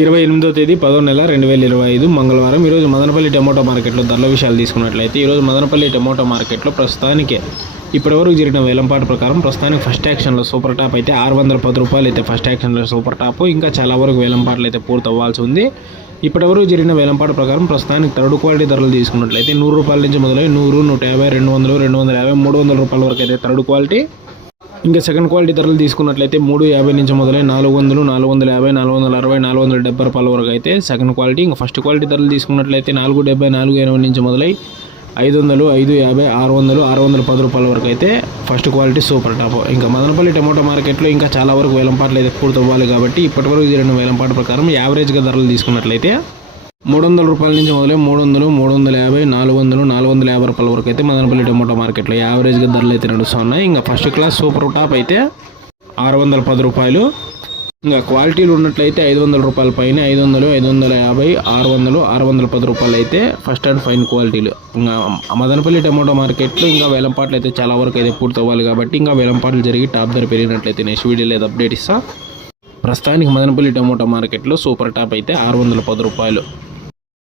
ఇరవై ఎనిమిదో తేదీ పదో నెల రెండు వేల ఇరవై ఐదు మంగళవారం. ఈరోజు మదనపల్లి టమోటా మార్కెట్లో ధరల విషయాలు తీసుకున్నట్లయితే ఈరోజు మదనపల్లి టమోటా మార్కెట్లో ప్రస్తుతానికి ఇప్పటివరకు జరిగిన వేలంపాట ప్రకారం ప్రస్తుతానికి ఫస్ట్ యాక్షన్లో సూపర్ టాప్ అయితే ఆరు వందల పది రూపాయలు అయితే ఫస్ట్ యాక్షన్లో సూపర్ టాప్. ఇంకా చాలా వరకు వేలంపాటలు అయితే పూర్తి అవ్వాల్సి ఉంది. ఇప్పటివరకు జరిగిన వేలంపాట ప్రకారం ప్రస్తుతానికి థర్డ్ క్వాలిటీ ధరలు తీసుకున్నట్లయితే నూరు రూపాయల నుంచి మొదలై నూరు నూట యాభై రెండు వందలు రెండు వందల యాభై మూడు వందల రూపాయల వరకు అయితే థర్డ్ క్వాలిటీ ఇంకా సెకండ్ క్వాలిటీ ధరలు తీసుకున్నట్లయితే మూడు యాభై నుంచి మొదలై నాలుగు వందలు నాలుగు వందల యాభై నాలుగు వందల అరవై నాలుగు వందల డెబ్బై రూపాయల వరకు అయితే సెకండ్ క్వాలిటీ ఇంకా ఫస్ట్ క్వాలిటీ ధరలు తీసుకున్నట్లయితే నాలుగు డెబ్బై నాలుగు ఎనభై నుంచి మొదలై ఐదు వందలు ఐదు యాభై ఆరు వందలు ఆరు వందల పది రూపాయల వరకు అయితే ఫస్ట్ క్వాలిటీ సూపర్ టాప్ ఇంకా మదనపల్లి టమోటా మార్కెట్లో ఇంకా చాలా వరకు వేలంపాట్లు అయితే పూర్తవ్వాలి కాబట్టి ఇప్పటివరకు జరిగిన వేలంపాట ప్రకారం యావరేజ్గా ధరలు తీసుకున్నట్లయితే మూడు వందల రూపాయల నుంచి మొదలై మూడు వందలు మూడు వందల యాభై నాలుగు వందలు నాలుగు వందల యాభై రూపాయల వరకు అయితే మదనపల్లి టమోటా మార్కెట్లో యావరేజ్గా ధరలు అయితే నడుస్తున్నాయి. ఇంకా ఫస్ట్ క్లాస్ సూపర్ టాప్ అయితే ఆరు వందల పది రూపాయలు. ఇంకా క్వాలిటీలు ఉన్నట్లయితే ఐదు వందల రూపాయల పైన ఐదు వందలు ఐదు వందల యాభై ఆరు వందలు ఆరు వందల పది రూపాయలు అయితే ఫస్ట్ అండ్ ఫైన్ క్వాలిటీలు. ఇంకా మదనపల్లి టమోటో మార్కెట్లో ఇంకా వేలంపాట్లు అయితే చాలా వరకు అయితే పూర్తి అవ్వాలి కాబట్టి ఇంకా వేలంపాట్లు జరిగి టాప్ ధర పెరిగినట్లయితే నెక్స్ట్ వీడియోలో అయితే అప్డేట్ ఇస్తా. ప్రస్తుతానికి మదనపల్లి టమోటా మార్కెట్లో సూపర్ టాప్ అయితే ఆరు వందల పది రూపాయలు.